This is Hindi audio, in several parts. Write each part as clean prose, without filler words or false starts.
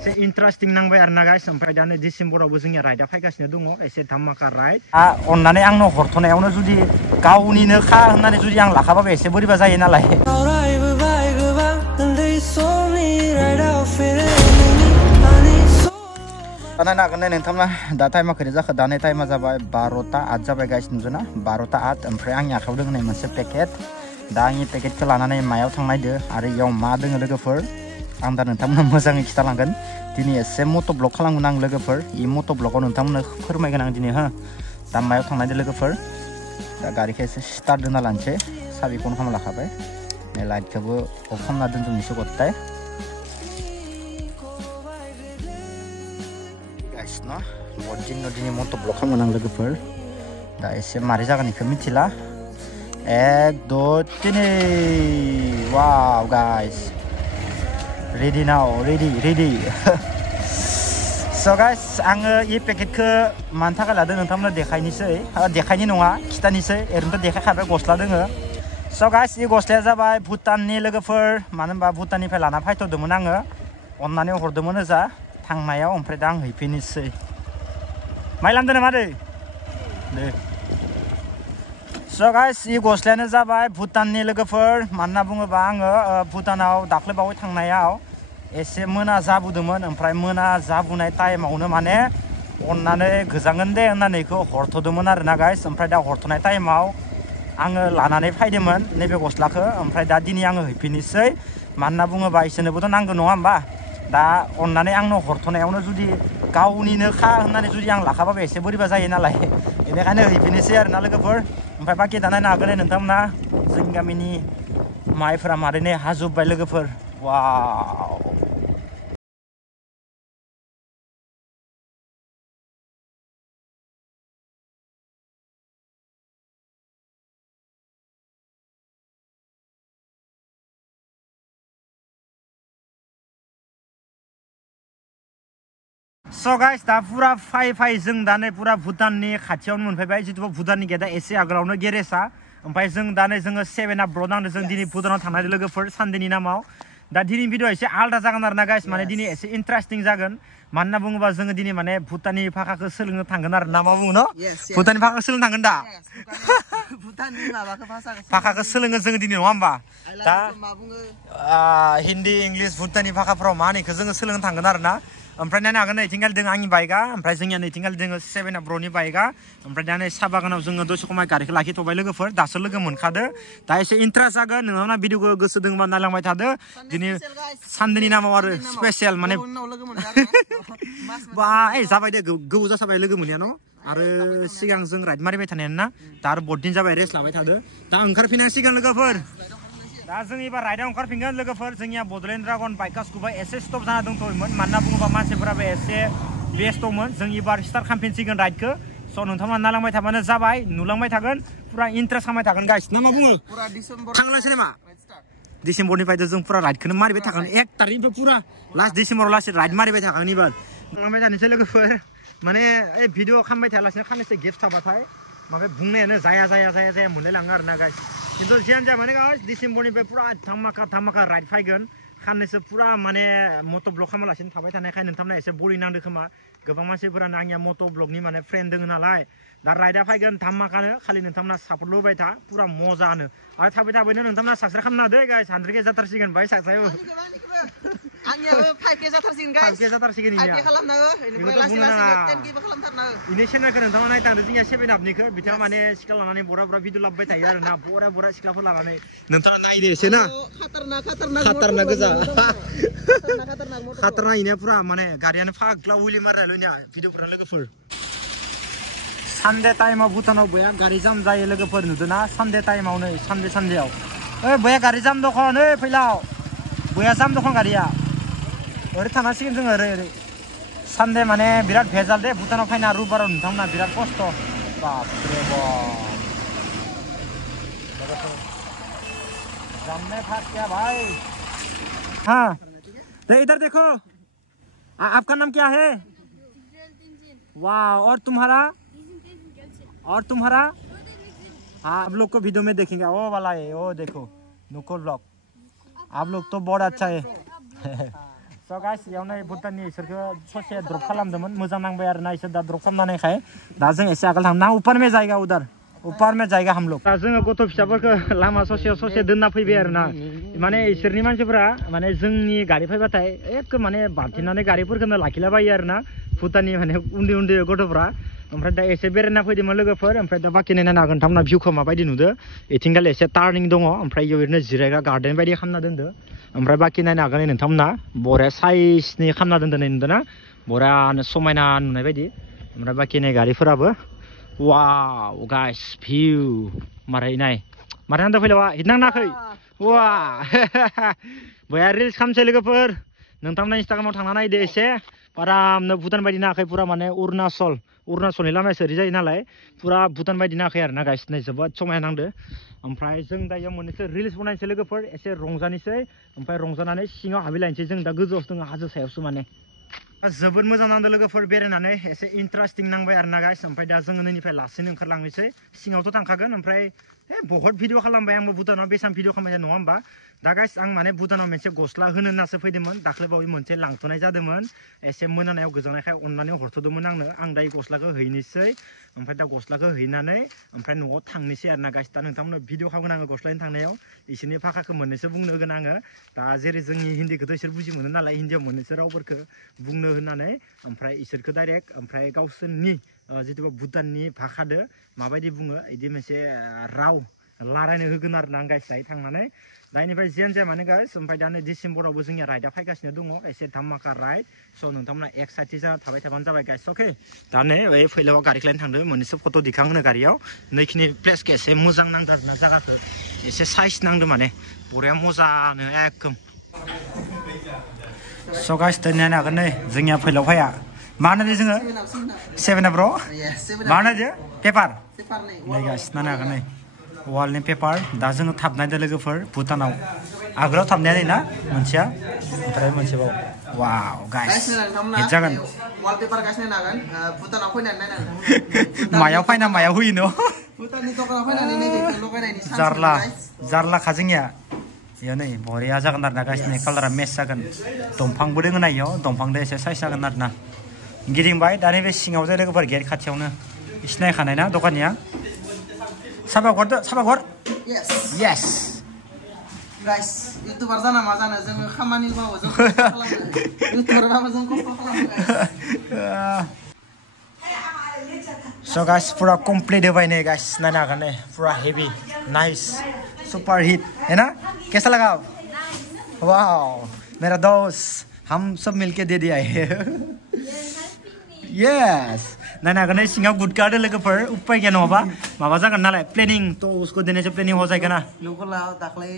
से इंटरेस्टिं नांबाय आरोना गाइस ओमफ्राय दानो डिसेम्बरावबो जोंनिया राइडआ फैगासिनो दङ एसे धामाका राइड अननानै आंनो हरथ'नायावनो जुदि गावनिनो खा होननानै जुदि आं लाखाबाबो एसे बोरैबा जायो नालाय नायनो हागोन नोंथांमोना दा टाइमा खैथा जाखो दानि टाइमा जाबाय 12टा 8 जाबाय गाइस नुदोंना 12टा 8 ओमफ्राय आंनि आखायाव दङ नै मोनसे पेकेट दा आंनि पेकेटखौ लानानै मायाव थांनायदो आरो इयाव मा दङ लोगोफोर आं दा नोंथांमोना मोजाङै खिथालांगोन दिनै एसे मट' ब्लग खालामगोन आं लोगोफोर इ मट' ब्लगाव नोंथांमोननो फोरमायगोन आं दिनै हो दा मायाव थांनायदो लोगोफोर दा गारिखौ एसे स्टार्ट होना लानोसै साबिखौ अन खालामना लाखाबाय नै लाइटखौबो अफ खालामना दोनजोबनोसै गथाय गाइस न दिनै मट' ब्लग खालामगोन आं लोगोफोर दा एसे मारै जागोन बेखौ मिथिला 1 2 3 वाव guys ready now ready so guys आङो इ पेकेटखौ मानि थाखाय लादों नोंथांमोना देखायनोसै देखायनि नङा खिथानोसै ओरैनोथ' देखायखाबाय गस्ला दोङो so guys इ गस्लाया जाबाय भुटाननि लोगोफोर मानो होनबा भुटाननिफ्राय लाना फैथ'दोंमोन आङो अननानै हरदोंमोन ओजा थांनायाव ओमफ्राय दा आं हैफिननोसै माइ लांदों नामा दे so guys इ गस्लायानो जाबाय भुटाननि लोगोफोर मानोना बुङोबा आङो भुटानाव दाख्लैबावै थांनायाव एसे मोना जाबोदोंमोन ओमफ्राय मोना जाबोनाय टाइमावनो माने अननानै गोजांगोन दे होननानै इखौ हरथ'दोंमोन आरोना गाइस ओमफ्राय दा हरथ'नाय टाइमाव आङो लानानै फैदोंमोन नैबे गस्लाखौ ओमफ्राय दा दिनै आङो हैफिननोसै मानोना बुङोबा इसोरनोबोथ' नांगौ नङा होमबा दा अननानै आंनो हरथ'नायावनो जुदि गावनिनो खा होननानै जुदि आं लाखाबाबो एसे बोरैबा जायो नालाय बेनिखायनो हैफिननोसै आरोना लोगोफोर ओमफ्राय बाखि दा नायनो हागोन नोंथांमोना जोंनि गामिनि माइफोरा मारैनो हाजोब्बाय लोगोफोर वाव so guys दा पुरा फाइ जों दा नै पुरा भुटाननि खाथियावनो मोनफैबाय जितु भुटाननि गेटआ एसे आगोलावनो गेरेजआ ओमफ्राय जों दा नै जोङो 7 आप ब्रड नांदों जों दिनै भुटानाव थांनाय लोगोफोर सानदेनि नामाव दा दिनै भिडिअ एसे आलदा जागोन आरोना गाइस माने दिनै एसे इन्टारेस्टिं जागोन मानोना बुङोबा जोङो दिनै माने भुटाननि भाषाखौ सोलोंनो थांगोन आरो ना मा बुङो न भुटाननि भाषाखौ सोलोंनो थांगोन दा भुटाननि माबाखौ भाषाखौ सोलोङो जोङो दिनै नङा होमबा दा हिन्दी इंलिश भुटाननि भाषाफोराव मा होनो इखौ जोङो सोलोंनो थांगोन आरो ना ओमफ्राय नायनो हागोन नैथिंगाल दङ आंनि बाइकआ ओमफ्राय जोंनिया नैथिंगाल दङ 7 आप ब्र'नि बाइकआ ओमफ्राय दा नै साहा बागानाव जोङो दसे खमाय गारिखौ लाखिथ'बाय लोगोफोर दासो लोगो मोनखादो दा एसे इन्टारेस्ट जागोन नोंथांमोना भिडिअखौ गोसो दङबा नायलांबाय थादो दिनै सानदेनि नामाव आरो स्पेसियेल माने बा जाबाय दे गोबाव जासाबाय लोगो मोनैया न आरो सिगां जों राइड मारिबाय थानायानो ना दा आरो बर्डदिन जाबाय रेस्ट लाबाय थादो दा ओंखारफिनांसिगोन लोगोफोर दा जों एबार राइडआव ओंखारफिनगोन लोगोफोर जोंनिया बड'लेण्ड ड्रागन बाइकआ स्कुबा एसे स्टप जाना दंथ'योमोन मानोना बुङोबा मानसिफोराबो एसे बेस्थ'मोन जों एबार स्टार्ट खालामफिनसिगोन राइडखौ स' नोंथांमोना नालांबाय थाबानो जाबाय नुलांबाय थागोन पुरा इन्टारेस्ट खालामबाय थागोन गाइस ना मा बुङो थांलासै नामा डिसेम्बरनिफ्राय जों पुरा राइडखौनो मारिबाय थागोन 1 तारिखनिफ्राय पुरा लास्ट डिसेम्बराव लास्ट राइड मारिबाय थागोन एबार थांलांबाय थानोसै लोगोफोर माने भिडिअ खालामबाय थायालासिनो खाननैसो गेप्स थाबाथाय माबा बुंनायानो जाया मोनलायलाङो आरोना गाइस खिन्थु जियानो जाया माने गाइस डिसेम्बरनिफ्राय पुरा धामाका राइड फैगोन खाननैसो पुरा माने मट' ब्लग खालामालासिनो थाबाय थानायखाय नोंथांमोना एसे बरिं नांदों खोमा गोबां मानसिफोरानो आंनिया मट' ब्लगनि माने फ्रेन्ड दङ नालाय दा राइडआ फैगोन धामाकानो खालि नोंथांमोना सापर्ट होबाय था पुरा मजानो आरो थाबै थाबैनो नोंथांमोना साबस्क्राइब खालामना होदो गाइस 100K जाथारसिगोन बाय साबस्क्राइब आंनियाबो 5K जाथारसिगोन गाइस 5K जाथारसिगोन इनिया 5K खालामना हो इनिफ्राय लासै 10K बो खालामथारना हो इनि चेनेलखौ नोंथांमोना नायथारदो जोंनिया 7 आपनिखौ बिथाङा माने सिख्ला लानानै बरा भिडिअ लाबोबाय थायो आरोना बरा सिख्लाफोर लानानै नोंथाङा नायदो एसे ना खातारनाक गोजा खातारनाक इनिया पुरा माने गारियानो फाग्ला उइलि मारनायल'निया भिडिअफोरा लोगोफोर सानडे टाइमाव भुटानाव बया गारि जाम जायो लोगोफोर नुदोंना सानडे टाइमावनो सानडेयाव ओइ बया गारि जाम दखन ओइ फैलाव बया जाम दखन गारिया ओरै थांनांसिगोन जोङो ओरै सानडे माने बिराद भेजाल दे भुटानाव फैना रुबाराव नोंथांमोना बिराद खस्थ' बापरे जाम में फंस गया भाई हाँ इधर देखो आपका नाम क्या है वाह और तुम्हारा और तुम्हारा हाँ आप लोग को वीडियो में देखेंगे वो वाला है वो देखो नुकुल ब्लॉग आप लोग तो बहुत अच्छा है so guys यावनो भुटाननि इसोरखौ ससे ड्रप खालामदोंमोन मोजां नांबाय आरोना इसोर दा ड्रप खालामनानैखाय दा जों एसे आगोल थांना ऊपर में जायगा उधर ऊपर में जायगा हम लोग दा जोङो गथ' फिसाफोरखौ लामा ससेयाव ससे दोनना फैबाय आरोना माने इसोरनि मानसिफोरा माने जोंनि गारि फैबाथाय एक माने बारथिनानै गारिफोरखौनो लाखिलाबायो आरोना भुटाननि माने उन्दै उन्दै गथ'फ्रा ओमफ्राय दा एसे बेरायना फैदोंमोन लोगोफोर ओमफ्राय दा बाखि नायनो हागोन नोंथांमोना भिउखौ माबायदि नुदो इथिंगाल एसे टार्निं दङ ओमफ्राय इयाव ओरैनो जिरायग्रा गार्डेन बायदि खालामना दोनदो ओमफ्राय बाखि नायनो हागोन नोंथांमोना बरिया साइजनि खालामना दोनदो नै नुदोंना बरियानो समायना नुनाय बायदि ओमफ्राय बाखि नै गारिफोराबो वाव गाइस भिउ मारै नाय मारै नांदो फैलावा हिटनांनाखै वा बया रिल्स खालामसै लोगोफोर नोंथांमोना इन्स्टाग्रामाव थांना नायदो एसे आरामनो भुटान बायदि नायाखै पुरा माने अरुणाचलनि लामायासो ओरै जायो नालाय पुरा भुटान बायदि नायाखै आरोना गाइस नै जोबोद समायना नांदो ओमफ्राय जों दा इयाव मोननैसो रिल्स बनायनोसै लोगोफोर एसे रंजानोसै ओमफ्राय रंजानानै सिङाव हाबैलायनोसै जों दा गोजौआवसो दङ हाजो सायावसो माने जोबोद मोजां नांदो लोगोफोर बेरायनानै एसे इन्टारेस्टिं नांबाय आरोना गाइस ओमफ्राय दा जोङो नैनिफ्राय लासैनो ओंखारलांनोसै सिङावथ' थांखागोन ओमफ्राय बहुत भिडिअ खालामबाय आंबो भुटानाव बेसां भिडिअ खालामबाय नङा होमबा दा गाइस आं माने भुटानाव मोनसे गस्ला होनो होननासो फैदोंमोन दाख्लैबावै मोनसे लांथ'नाय जादोंमोन एसे मोनानायाव गोजांनायखाय अननानै हरथ'दोंमोन आं दा गस्लाखौ हैनोसै ओमफ्राय दा गस्लाखौ हैनानै ओमफ्राय न'आव थांनोसै आरोना गाइस दा नोंथांमोननो भिडिअ खालामगोन आङो गस्लानि थांनायाव इसोरनि भाषाखौ मोननैसो बुंनो होगोन आङो दा जेरै जोंनि हिन्दीखौथ' इसोर बुजि मोनो नालाय हिन्दीयाव मोननैसो रावफोरखौ बुंनो होननानै ओमफ्राय इसोरखौ डाइरेक्ट ओमफ्राय गावसोरनि जिथुबा भुटाननि भाषादो माबायदि बुङो बिदि मोनसे राव रायलायनो होगोन आरोना आं गाइस दायो थांनानै दा इनिफ्राय जियानो जाया माने गाइस ओमफ्राय दा नै डिसेम्बरावबो जोंनिया राइडआ फैगासिनो दङ एसे धामाका राइड स' नोंथांमोना एक्साइटेड जाना थाबाय थाबानो जाबाय गाइस अके दा नै बे फैलाव गारि लायनो थांदों मोननैसो फट' दिखांहोनो गारियाव नैखिनि प्लेसखौ एसे मोजां नांदों आरोना जायगाखौ एसे साइज नांदों माने बरिया मोजांनो एकदम स' गाइस दा नायनो हागोन नै जोंनिया फैलाव फैया मा होनो जोङो 7 ब्र' मा होनो पेपार नै गाइस नायनो हागोन नै वालनि पेपार दा जोङो थाबनायदो लोगोफोर भुटानाव आगोलाव थाबनाया नै ना मोनसेया ओमफ्राय मोनसेबाव वाव गाइस हिट जागोन वालपेपार गाइस नायनो हागोन भुटानाव फैनानै नायनांगोन मायाव फैना मायाव होयो न' भुटाननि दखानाव फैनानै नैबेखौ लगायनायनि जारला खा जोंनिया इयाव नै बरिया जागोन आरोना गाइस नै कालारा मेच जागोन दंफांबो दोङो ना इयाव दंफांजों एसे साइज जागोन आरोना गिदिंबाय दा नैबे सिङाव जाय लोगोफोर गेट खाथियावनो सिनायखानाय ना दखानिया साबायखर yes गाइस इउटिउबार जाना मा जानो जोङो खामानि मावो जों खस्थ' खालामो इउटिउबार माबा जों खस्थ' खालामो so guys पूरा कंप्लीट होबाय नै गाइस नायनो हागोन नै पूरा हेवी नाइस सुपर हिट है ना कैसा लगा वाओ मेरा दोस्त हम सब मिलके दे दिया है yes नायनो हागोन नै सिङाव गुटखा होदो लोगोफोर उपाय गैया नङाबा माबा जागोन नालाय प्लेनिं तो उसको देने से प्लेनिं हो जाएगा ना लोगोला दाख्लै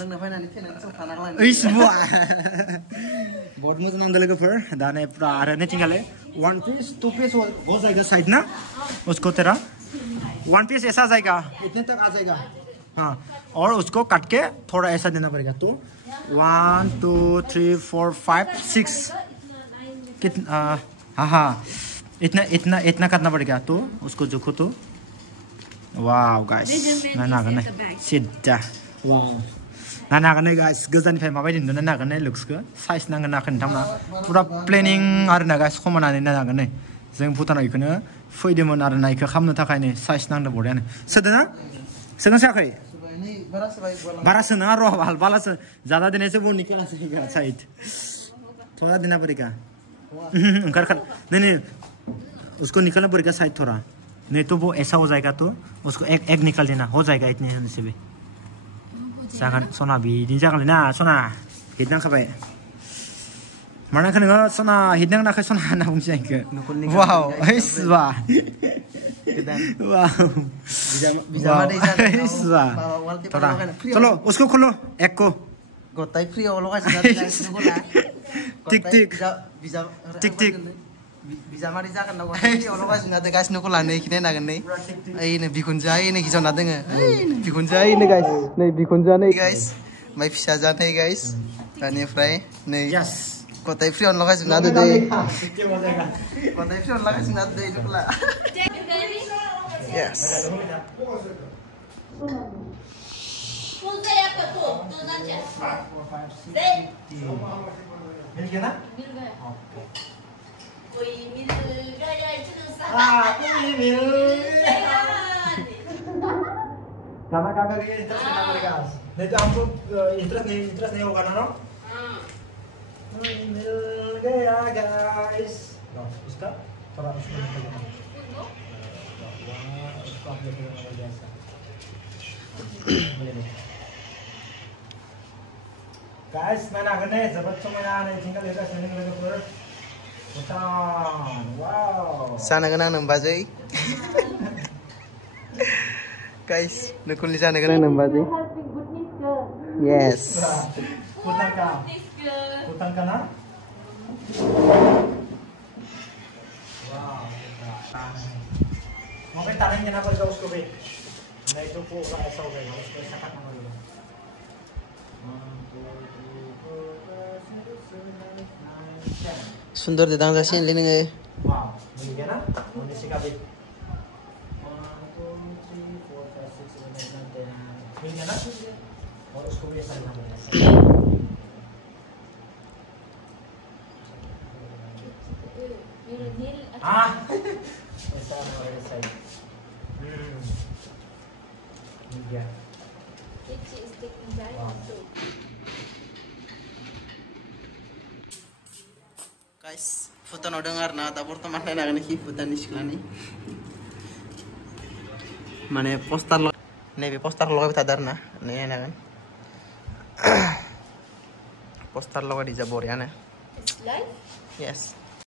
लोंनो फैनानै थेनानै जों थाना गालांदों ओइ सुबुआ बहुत मोजां नांदो लोगोफोर दा नै पूरा आरो नैथिंगाले 1 पीस 2 पीस हो जाएगा साइड ना उसको तेरा 1 पीस ऐसा जाएगा इतने तक आ जाएगा हाँ और उसको काट के थोड़ा ऐसा देना पड़ेगा तो 1 2 3 4 5 6 कितना हाँ इतना करना पड़ेगा तो उसको जोखो तो वाव गाइस नायनो हागोन नै सिद्धा वाव नायनो हागोन नै गाइस गोजाननिफ्राय माबायदि नुदों नायनो हागोन नै लुक्सखौ साइज नांगोन नाखै नोंथांमोना पुरा प्लेनिं आरोना गाइस खमायनानै नायनो हागोन नै जों भुटानाव बेखौनो फैदोंमोन आरोना बेखौ खालामनो थाखाय नै साइज नांदों बरियानो सोदोंना सोदों सायाखै बारासो नङा र' बालासो ज्यादा देने से वो निकला से साइड थोड़ा देना पड़ेगा नहीं उसको निकालना पड़ेगा साइड थोड़ा नहीं तो वो ऐसा हो जाएगा तो उसको एक निकाल देना हो जाएगा इतने से भी जागोन सना बिदिनो जागोन ना सना हिट नांखाबाय मानो नोङो सना हिट नांनाखै सना होनना बुंसै आंखौ वाव ओइसबा वाव ओइसबा थोड़ा चलो उसको खोलो एक को गताय फ्रीआव लगायसिनो टिक टिक टिक टिक बिजामारि जागोन नाव फ्रीआव लगायसिनो गासिनो को लानो इखिने नागोन नै ओइनो बिखुनजा ओइनो गिजना दोङो बिखुनजा ओइनो गाइस नै बिखुनजा नै गाइस माय फिसाजा नै गाइस बेनिफ्राय नै यस गताय फ्रीआव लगायसिनो दे गताय फ्रीआव लगायसिनो दे नोखला Yes. मिल गया ना? मिल गया। ओके। कोई मिल गया इतना कोई मिल गया। गाना गा करके इंटरेस्ट करना पड़ेगा। नहीं तो हमको इंटरेस्ट नहीं होगा ना? कोई मिल गया गाइस। इसका थोड़ा उसको निकल जाना। उसको आप लेके जाना जैसा। Guys, mana gane zabat mana ne tinggal lega sending lega pur. Hutan. Wow. Sana kenang nembajai. Guys, nukul sana kenang nembajai. helping goodness girl. Yes. Hutan ka. Goodness girl. Hutan ka na? Wow. Mau main tanah na pड़ेगा उसको भी. नहीं तो पूरा ऐसा हो जाएगा. उसको ऐसा काटना पड़ेगा. Sundur di tangga sini nih. Wow, मिल गया ना? उन्नीस का भी. 1, 2, 3, 4, 5, 6, 7, 8, 9, 10. मिल गया ना? और उसको भी ऐसा करना पड़ेगा. Nil. हाँ. ऐसा हमारे साइड. मिल गया. It is taking time also. Guys, foto no dengar na, tapi teman lain akan nih foto di sekolah nih. Mana poster lo? Nih poster lo kita dar na, nih kan. Poster lo di Jabor ya na. It's live? Yes.